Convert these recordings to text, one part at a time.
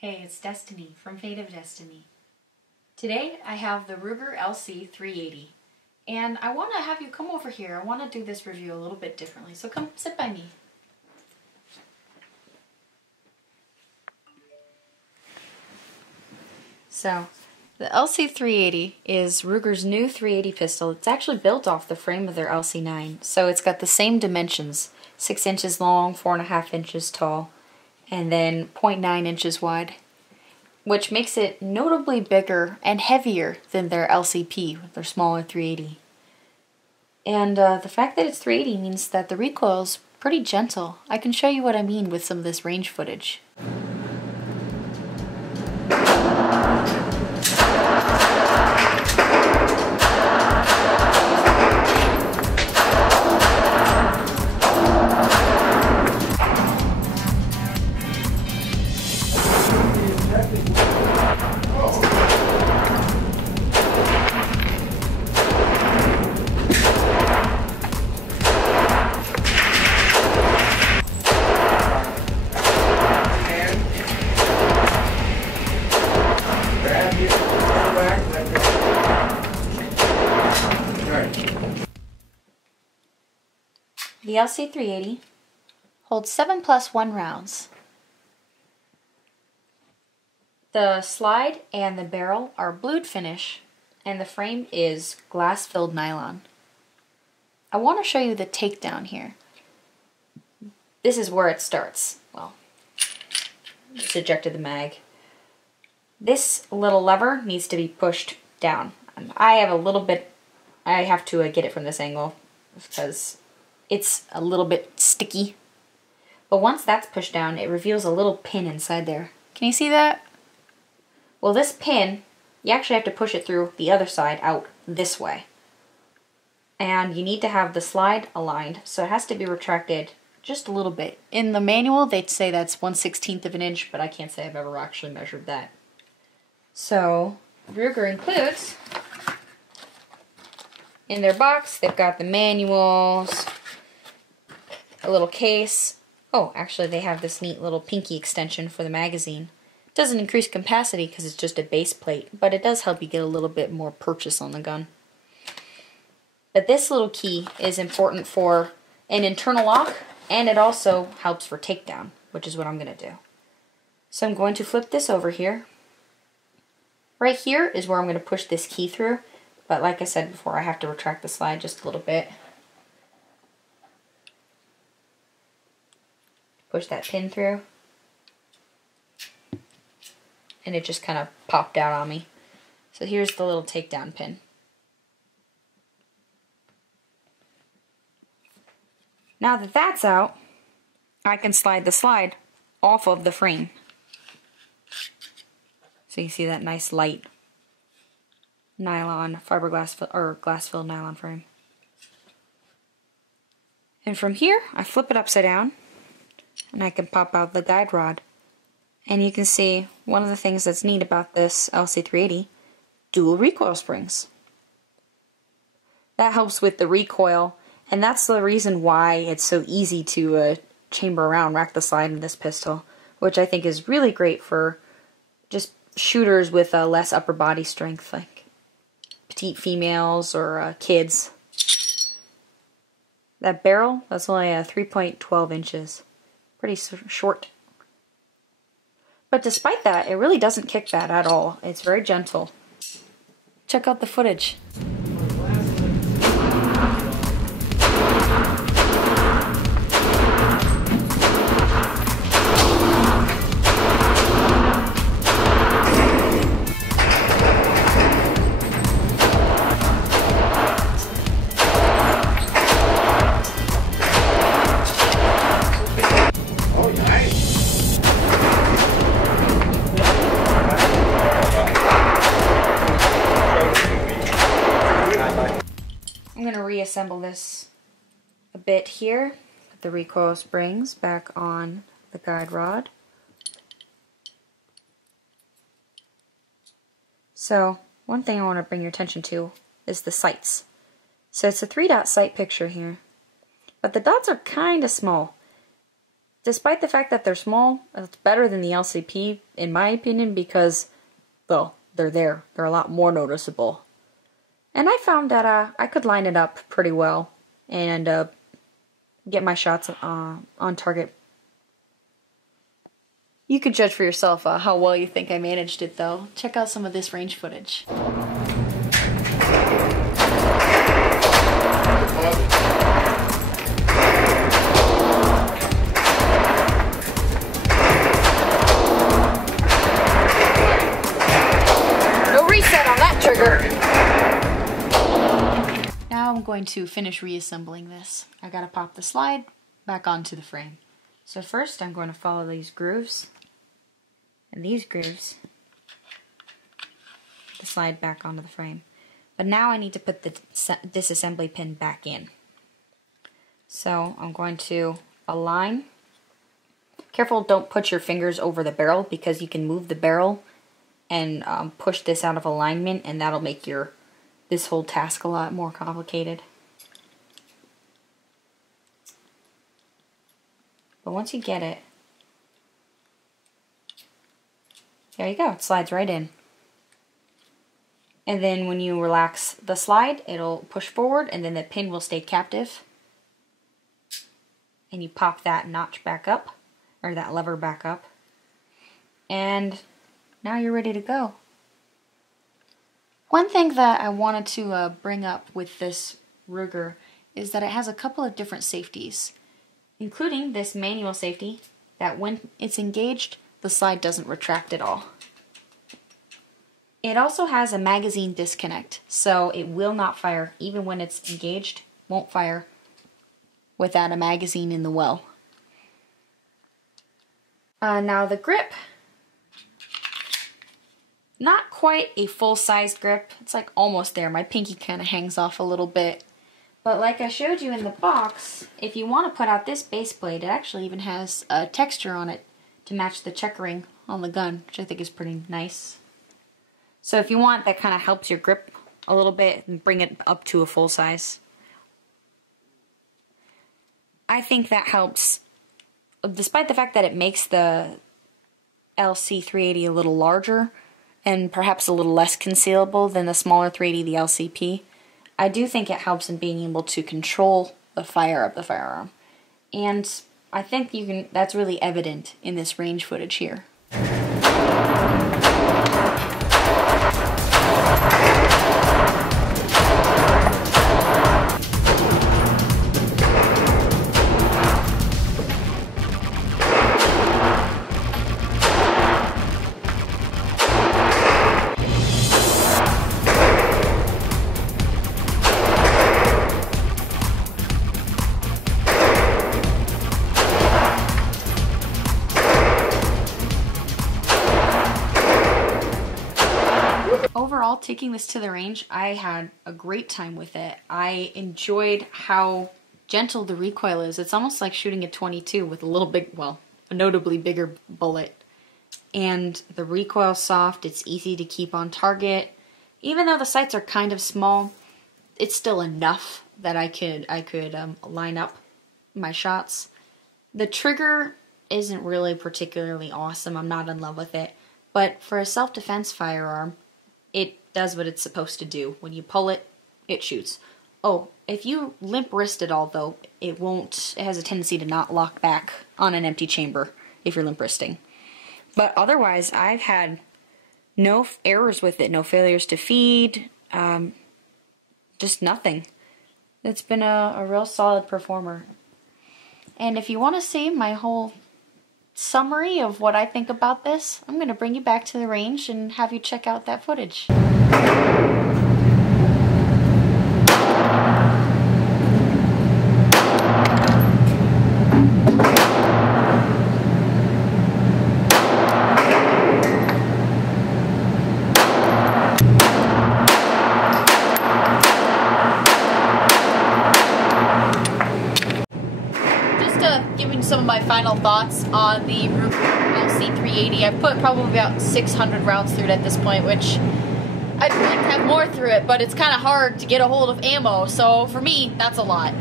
Hey, it's Destiny from FateofDestinee. Today I have the Ruger LC380 and I want to have you come over here. I want to do this review a little bit differently, so come sit by me. So, the LC380 is Ruger's new 380 pistol. It's actually built off the frame of their LC9, so it's got the same dimensions, 6 inches long, 4.5 inches tall, and then 0.9 inches wide, which makes it notably bigger and heavier than their LCP, their smaller 380. And the fact that it's 380 means that the recoil is pretty gentle. I can show you what I mean with some of this range footage. The LC380 holds 7+1 rounds. The slide and the barrel are blued finish, and the frame is glass-filled nylon. I want to show you the takedown here. This is where it starts. Well, just ejected the mag. This little lever needs to be pushed down. I have to get it from this angle because it's a little bit sticky. But once that's pushed down, it reveals a little pin inside there. Can you see that? Well, this pin, you actually have to push it through the other side out this way. And you need to have the slide aligned, so it has to be retracted just a little bit. In the manual, they'd say that's 1/16 of an inch, but I can't say I've ever actually measured that. So, Ruger includes, in their box, they've got the manuals, a little case. Oh, actually they have this neat little pinky extension for the magazine. It doesn't increase capacity because it's just a base plate, but it does help you get a little bit more purchase on the gun. But this little key is important for an internal lock, and it also helps for takedown, which is what I'm going to do. So I'm going to flip this over here. Right here is where I'm going to push this key through, but like I said before, I have to retract the slide just a little bit. Push that pin through, and it just kind of popped out on me. So here's the little takedown pin. Now that that's out, I can slide the slide off of the frame. So you see that nice light nylon fiberglass or glass-filled nylon frame. And from here, I flip it upside down, and I can pop out the guide rod. And you can see one of the things that's neat about this LC380, dual recoil springs. That helps with the recoil, and that's the reason why it's so easy to chamber around, rack the slide in this pistol, which I think is really great for just shooters with less upper body strength, like petite females or kids. That barrel, that's only 3.12 inches. Pretty short. But despite that, it really doesn't kick bad at all. It's very gentle. Check out the footage. I'm going to reassemble this a bit here. Put the recoil springs back on the guide rod. So, one thing I want to bring your attention to is the sights. So it's a 3-dot sight picture here, but the dots are kind of small. despite the fact that they're small, it's better than the LCP in my opinion because, well, they're there. They're a lot more noticeable. And I found that I could line it up pretty well and get my shots on target. You can judge for yourself how well you think I managed it though. Check out some of this range footage. No reset on that trigger! Now I'm going to finish reassembling this. I gotta pop the slide back onto the frame. So first I'm going to follow these grooves and these grooves to slide back onto the frame. But now I need to put the disassembly pin back in. So I'm going to align. Careful, don't put your fingers over the barrel because you can move the barrel and push this out of alignment, and that'll make this whole task a lot more complicated. But once you get it, there you go, it slides right in. And then when you relax the slide, it'll push forward and then the pin will stay captive. And you pop that notch back up, or that lever back up. And now you're ready to go. One thing that I wanted to bring up with this Ruger is that it has a couple of different safeties, including this manual safety that when it's engaged, the slide doesn't retract at all. It also has a magazine disconnect, so it will not fire even when it's engaged, won't fire without a magazine in the well. Now the grip, not quite a full-sized grip. It's like almost there. My pinky kind of hangs off a little bit. But like I showed you in the box, if you want to put out this base blade, it actually even has a texture on it to match the checkering on the gun, which I think is pretty nice. So if you want, that kind of helps your grip a little bit and bring it up to a full size. I think that helps, despite the fact that it makes the LC380 a little larger and perhaps a little less concealable than the smaller 380, the LCP. I do think it helps in being able to control the fire of the firearm. And I think that's really evident in this range footage here. Overall, taking this to the range, I had a great time with it. I enjoyed how gentle the recoil is. It's almost like shooting a .22 with a notably bigger bullet. And the recoil's soft, it's easy to keep on target. Even though the sights are kind of small, it's still enough that I could line up my shots. The trigger isn't really particularly awesome. I'm not in love with it. But for a self-defense firearm, it does what it's supposed to do. When you pull it, it shoots. Oh, if you limp wrist at all though, it has a tendency to not lock back on an empty chamber if you're limp wristing. But otherwise, I've had no errors with it, no failures to feed, just nothing. It's been a real solid performer. And if you want to see my whole summary of what I think about this, I'm going to bring you back to the range and have you check out that footage. Giving some of my final thoughts on the Ruger LC380. I've put probably about 600 rounds through it at this point, which I'd like to have more through it, but it's kind of hard to get a hold of ammo, so for me, that's a lot.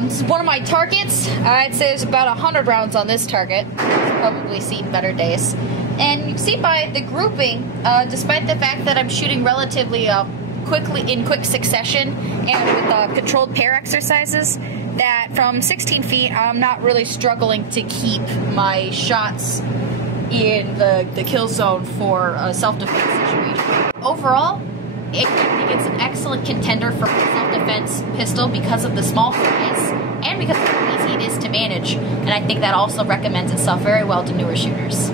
This is one of my targets. I'd say there's about 100 rounds on this target. It's probably seen better days. And you can see by the grouping, despite the fact that I'm shooting relatively in quick succession and with controlled pair exercises, that from 16 feet I'm not really struggling to keep my shots in the kill zone for a self-defense situation. Overall, I think it's an excellent contender for a self-defense pistol because of the small size and because of how easy it is to manage, and I think that also recommends itself very well to newer shooters.